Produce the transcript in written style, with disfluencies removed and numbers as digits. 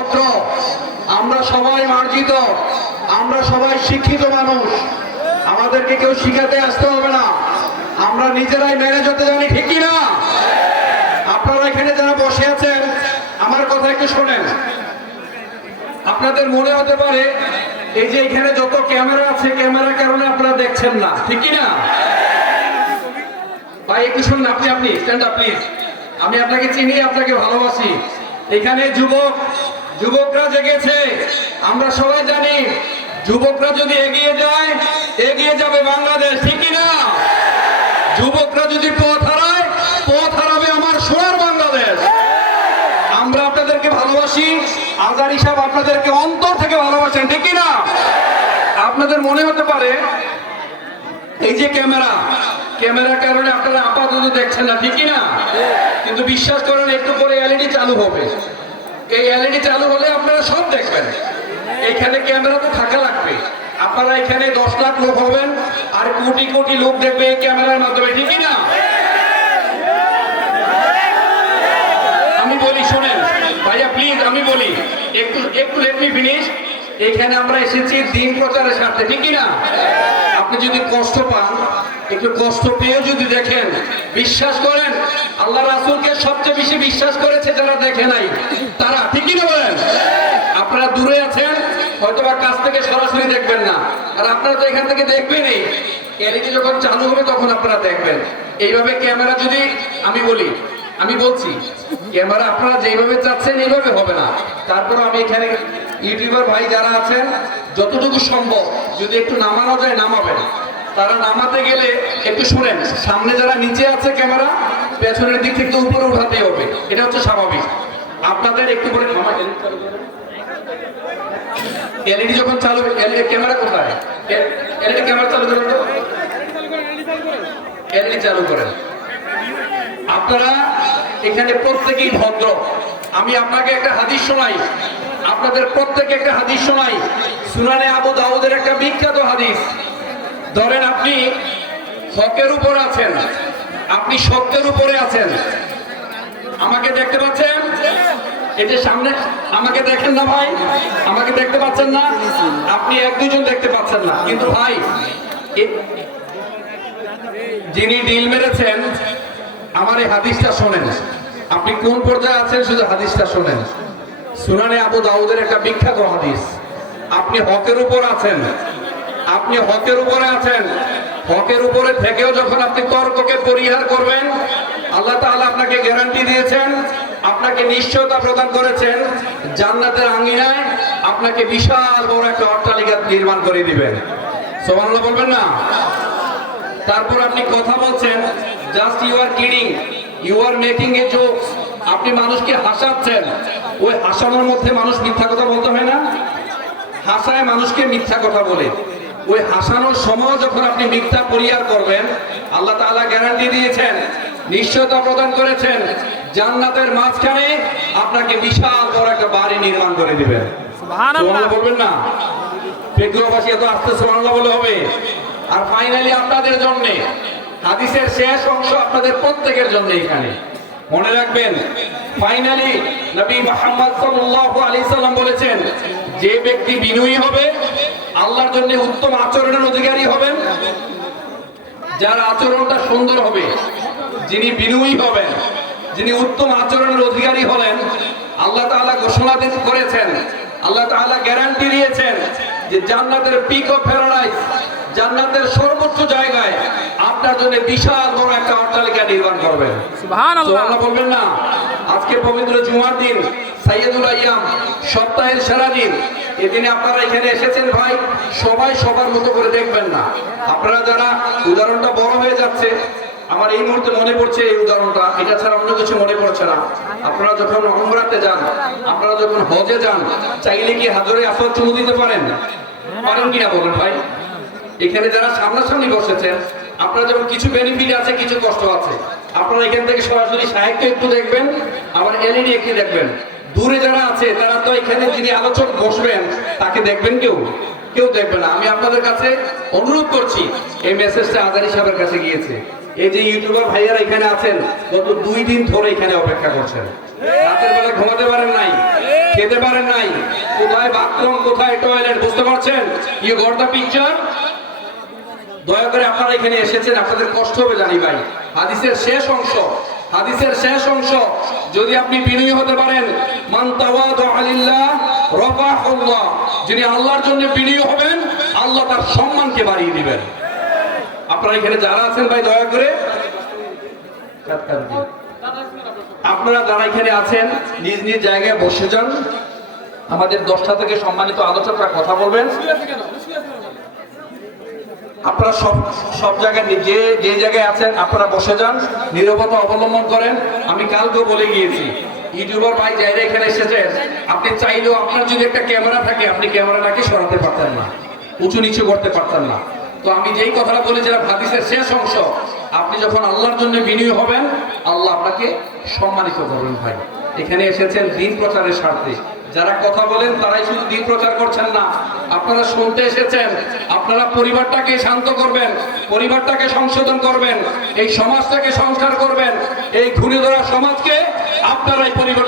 ভদ্র, আমরা সবাই মার্জিত, আমরা সবাই শিক্ষিত মানুষ। আমাদেরকে কেউ শিখাতে আসতে হবে না, আমরা নিজেরাই ম্যানেজ হতে জানি, ঠিক কি না? আপনারা এখানে যারা বসে আছেন আমার কথা একটু শোনেন। আপনাদের মনে হতে পারে এই যে এখানে যত ক্যামেরা আছে, ক্যামেরার কারণে আপনারা দেখছেন না, ঠিক কি না? ভাই একটু শুনুন, আপনি স্ট্যান্ড আপ প্লিজ। আমি আপনাকে চিনি, আপনাকে ভালোবাসি। এখানে যুবকরা জেগেছে, আমরা সবাই জানি যুবকরা যদি এগিয়ে যায়, এগিয়ে যাবে বাংলাদেশ, ঠিক কি না? যুবকরা যদি পথ হারাবে আমার সোনার বাংলাদেশ। আমরা আপনাদেরকে ভালোবাসি, আজারি সাহেব আপনাদেরকে অন্তর থেকে ভালোবাসেন, ঠিক কি না? আপনাদের মনে হতে পারে এই যে ক্যামেরার কারণে আপনারা আপাতত দেখছেন না, ঠিক কি না? কিন্তু বিশ্বাস করেন একটু পরে এলইডি চালু হবে। এই এলইডি চালু হলে আপনারা সব দেখবেন। এখানে ক্যামেরা তো থাকা লাগবে। আপনারা এখানে 10 লাখ লোক হবেন আর কোটি কোটি লোক দেখবে এই ক্যামেরার মাধ্যমে, ঠিক কি না? আমি বলি শোনেন ভাইয়া প্লিজ, আমি বলি একটু লেট মি ফিনিশ। এখানে আমরা এসেছি দিন প্রচারের স্বার্থে, ঠিক কি না? আপনি যদি কষ্ট পান, একটু কষ্ট পেয়েও যদি দেখেন, বিশ্বাস করেন আল্লাহ রাসূলকে সবচেয়ে বেশি বিশ্বাস করেছে যারা দেখে নাই তারা, ঠিক কি না বলেন? আপনারা দূরে আছেন, হয়তো বা কাছ থেকে সরাসরি দেখবেন না, আর আপনারা তো এখান থেকে দেখবেনই। এলইডি যখন চালু হবে তখন আপনারা দেখবেন। এইভাবে ক্যামেরা যদি আমি বলছি ক্যামেরা আপনারা যেভাবে চাচ্ছেন এইভাবে হবে না। তারপর আমি এখানে ইউটিউবার ভাই যারা আছেন যতটুকু সম্ভব যদি একটু নামানো যায় নামাবেন। তারা নামাতে গেলে একটু শুনেন, সামনে যারা নিচে আছে ক্যামেরা, পেছনের দিক থেকে উপরে উঠাতে হবে, এটা হচ্ছে স্বাভাবিক। আপনাদের একটু করে এলইডি যখন চালু হবে, এলইডি ক্যামেরা কোথায়? এলইডি ক্যামেরা চালু করেন তো, এলইডি চালু করেন। আপনারা এখানে প্রত্যেকেই ভদ্র। আমি আপনাকে একটা হাদিস শোনাই, আপনাদের প্রত্যেকে একটা হাদিস শোনাই। সুনানে আবু দাউদের একটা বিখ্যাত হাদিস। ধরেন আপনি হকের উপর আছেন, আপনি সত্যের উপরে আছেন, আমাকে দেখতে পাচ্ছেন? এই যে সামনে আমাকে দেখেন না ভাই, আমাকে দেখতে পাচ্ছেন না? আপনি এক দুজন দেখতে পাচ্ছেন না, কিন্তু ভাই যিনি ডিল মেরেছেন আমার এই হাদিসটা শোনেন। আপনি কোন পর্যায়ে আছেন শুধু হাদিসটা শোনেন। সুনানে আবু দাউদের একটা বিখ্যাত হাদিস। আপনি হকের উপর আছেন, আপনি হকের উপরে আছেন, হকের উপরে থেকেও যখন আপনি তর্ককে পরিহার করবেন, আল্লাহ তাআলা আপনাকে গ্যারান্টি দিয়েছেন, আপনাকে নিশ্চয়তা প্রদান করেছেন, জান্নাতের আঙ্গিনায় আপনাকে বিশাল বড় একটা অট্টালিকা নির্মাণ করে দিবেন। সুবহানাল্লাহ বলবেন না? তারপর আপনি কথা বলছেন, just you are kidding, you are making a joke. আপনি মানুষকে হাসাচ্ছেন, ওই হাসানোর মধ্যে মানুষ মিথ্যা কথা বলতে হয় না? হাসায় মানুষকে মিথ্যা কথা বলে, ওই হাসানোর সময় যখন আপনি মিথ্যা পরিহার করবেন, আল্লাহ তাআলা গ্যারান্টি দিয়েছেন, নিশ্চয়তা প্রদান করেছেন, জান্নাতের মাঝখানে আপনাকে বিশাল বড় একটা বাড়ি নির্মাণ করে দিবেন। সুবহানাল্লাহ বলবেন না? পেটুয়াবাসী এত আস্তে সুবহানাল্লাহ বলে হবে। আর ফাইনালি আপনাদের জন্য হাদিসের শেষ অংশ আপনাদের প্রত্যেকের জন্য এখানে মনে রাখবেন। ফাইনালি নবী মুহাম্মদ সাল্লাল্লাহু আলাইহি সাল্লাম বলেছেন, যে ব্যক্তি বিনয়ী হবে, আল্লাহর জন্য উত্তম আচরণের অধিকারী হবেন, যার আচরণটা সুন্দর হবে, যিনি বিনয়ী হবেন, যিনি উত্তম আচরণের অধিকারী হলেন, আল্লাহ তাআলা ঘোষণা করেছেন, আল্লাহ তাআলা গ্যারান্টি দিয়েছেন যে জান্নাতের পিক অফ প্যারাডাইস, জান্নাতের সর্বোচ্চ জায়গায় আপনার জন্য বিশাল বড় একটা অট্টালিকা নির্মাণ করবেন। সুবহানাল্লাহ বলবেন না? আজকে পবিত্র জুমার দিন, সাইয়্যিদুল আইয়াম, সপ্তাহের সেরা দিন। এদিনে আপনারা এখানে এসেছেন ভাই, সবাই সবার মতো করে দেখবেন না। আপনারা যারা, উদাহরণটা বড় হয়ে যাচ্ছে, আমার এই মুহূর্তে মনে পড়ছে এই উদাহরণটা, এটা ছাড়া অন্য কিছু মনে পড়ছে না। আপনারা যখন উমরাতে যান, আপনারা যখন হজে যান, চাইলে কি হাজরে আসওয়াদ চুমু দিতে পারেন? পারেন কিনা বলেন ভাই? এখানে যারা সামনাসামনি বসেছেন, আপনারা যেমন কিছু বেনিফিট আছে, কিছু কষ্ট আছে। আপনারা এখান থেকে সরাসরি সাহেবকে একটু দেখবেন, আবার এলইডি একটু দেখবেন। দূরে যারা আছে তারা তো এখানে যিনি আলোচক বসবেন তাকে দেখবেন, কেউ দেখবে না। আমি আপনাদের কাছে অনুরোধ করছি, এই মেসেজটা আজারি সাহেবের কাছে গিয়েছে। এই যে ইউটিউবার ভাইয়ারা এখানে আছেন, গত 2 দিন ধরে এখানে অপেক্ষা করছেন, রাতের বেলা ঘুমাতে পারেন নাই, খেতে পারেন নাই, কোথায় বাথরুম কোথায় টয়লেট বুঝতে পারছেন? You got the picture? দয়া করে আপনারা এখানে এসেছেন, আপনাদের কষ্ট হবে জানি ভাই। হাদিসের শেষ অংশ, হাদিসের শেষ অংশ, যদি আপনি বিনয়ী হতে পারেন, মান তাওয়াদা লিল্লাহ রাফাহুল্লাহ, যিনি আল্লাহর জন্য বিনয়ী হবেন আল্লাহ তার সম্মানকে বাড়িয়ে দিবেন। আপনারা এখানে যারা আছেন ভাই দয়া করে আপনারা যারা এখানে আছেন নিজ নিজ জায়গায় বসে যান। আমাদের 10টা থেকে সম্মানিত আলোচকরা কথা বলবেন। আপনারা সব জায়গায় যে জায়গায় আছেন আপনারা বসে যান, নীরবতা অবলম্বন করেন। আমি কালকেও বলে গিয়েছি, ইউটিউবার ভাই যারা এখানে এসেছেন, আপনি চাইলেও আপনার যদি একটা ক্যামেরা থাকে আপনি ক্যামেরাটাকে সরাতে পারতেন না, উঁচু নিচু করতে পারতেন না। তো আমি যেই কথাটা বলেছিলাম হাদিসের শেষ অংশ, আপনি যখন আল্লাহর জন্য বিনয়ী হবেন আল্লাহ আপনাকে সম্মানিত করবেন। ভাই এখানে এসেছেন দিন প্রচারের স্বার্থে, যারা কথা বলেন তারাই শুধু দিন প্রচার করছেন না, আপনারা শুনতে এসেছেন, আপনারা পরিবারটাকে শান্ত করবেন, পরিবারটাকে সংশোধন করবেন, এই সমাজটাকে সংস্কার করবেন, এই ঘুরে ধরা সমাজকে আপনারাই পরিবার